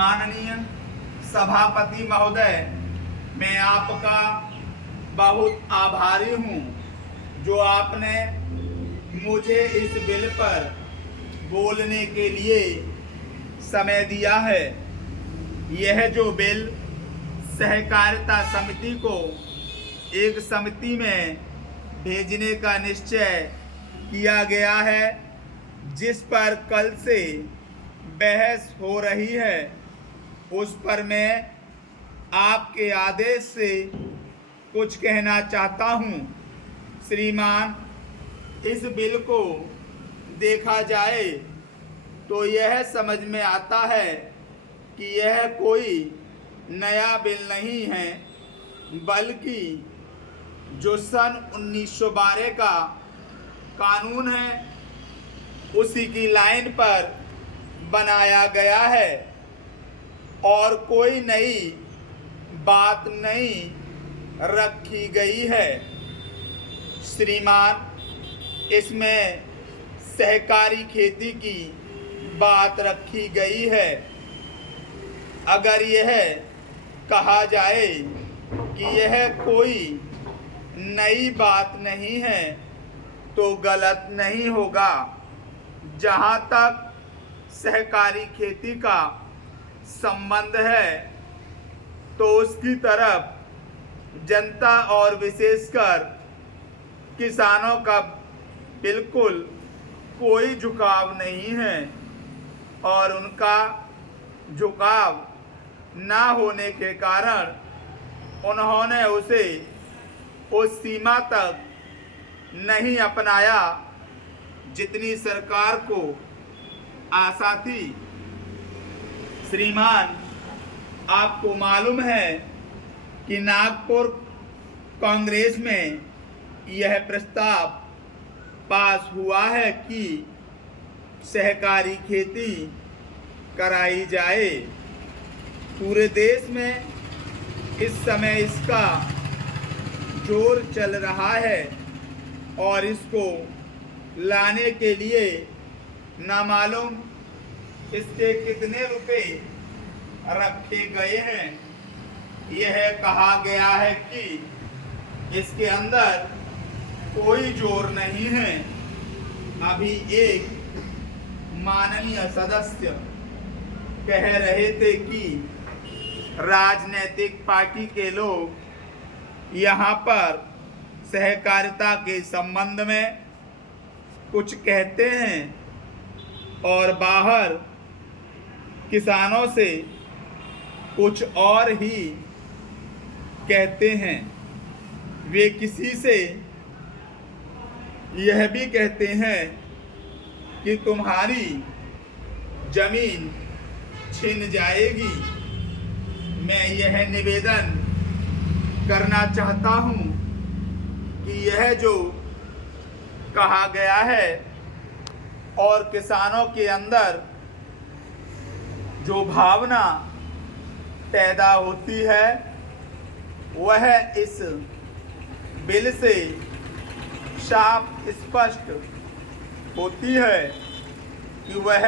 माननीय सभापति महोदय, मैं आपका बहुत आभारी हूँ जो आपने मुझे इस बिल पर बोलने के लिए समय दिया है। यह जो बिल सहकारिता समिति को एक समिति में भेजने का निश्चय किया गया है, जिस पर कल से बहस हो रही है, उस पर मैं आपके आदेश से कुछ कहना चाहता हूँ। श्रीमान, इस बिल को देखा जाए तो यह समझ में आता है कि यह कोई नया बिल नहीं है, बल्कि जो सन 1912 का कानून है उसी की लाइन पर बनाया गया है और कोई नई बात नहीं रखी गई है। श्रीमान, इसमें सहकारी खेती की बात रखी गई है। अगर यह कहा जाए कि यह कोई नई बात नहीं है तो गलत नहीं होगा। जहाँ तक सहकारी खेती का संबंध है तो उसकी तरफ जनता और विशेषकर किसानों का बिल्कुल कोई झुकाव नहीं है और उनका झुकाव ना होने के कारण उन्होंने उसे उस सीमा तक नहीं अपनाया जितनी सरकार को आशा थी। श्रीमान, आपको मालूम है कि नागपुर कांग्रेस में यह प्रस्ताव पास हुआ है कि सहकारी खेती कराई जाए। पूरे देश में इस समय इसका जोर चल रहा है और इसको लाने के लिए ना मालूम इसके कितने रुपए रखे गए हैं। यह कहा गया है कि इसके अंदर कोई जोर नहीं है। अभी एक माननीय सदस्य कह रहे थे कि राजनीतिक पार्टी के लोग यहाँ पर सहकारिता के संबंध में कुछ कहते हैं और बाहर किसानों से कुछ और ही कहते हैं। वे किसी से यह भी कहते हैं कि तुम्हारी जमीन छिन जाएगी। मैं यह निवेदन करना चाहता हूँ कि यह जो कहा गया है और किसानों के अंदर जो भावना पैदा होती है वह इस बिल से साफ स्पष्ट होती है कि वह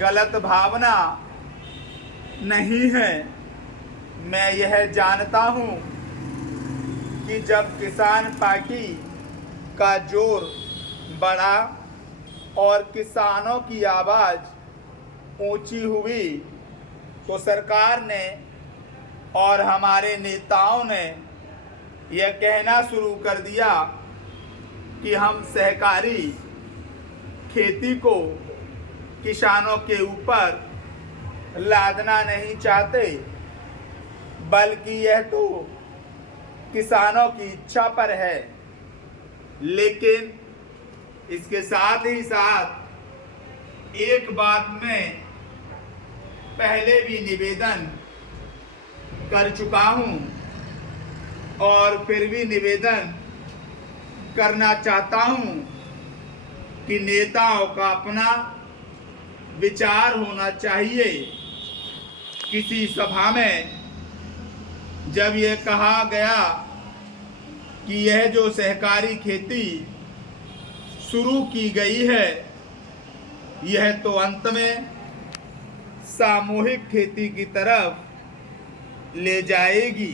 गलत भावना नहीं है। मैं यह जानता हूँ कि जब किसान पार्टी का जोर बढ़ा और किसानों की आवाज़ ऊंची हुई तो सरकार ने और हमारे नेताओं ने यह कहना शुरू कर दिया कि हम सहकारी खेती को किसानों के ऊपर लादना नहीं चाहते, बल्कि यह तो किसानों की इच्छा पर है। लेकिन इसके साथ ही साथ एक बात मैं पहले भी निवेदन कर चुका हूं और फिर भी निवेदन करना चाहता हूं कि नेताओं का अपना विचार होना चाहिए। किसी सभा में जब यह कहा गया कि यह जो सहकारी खेती शुरू की गई है, यह तो अंत में सामूहिक खेती की तरफ ले जाएगी।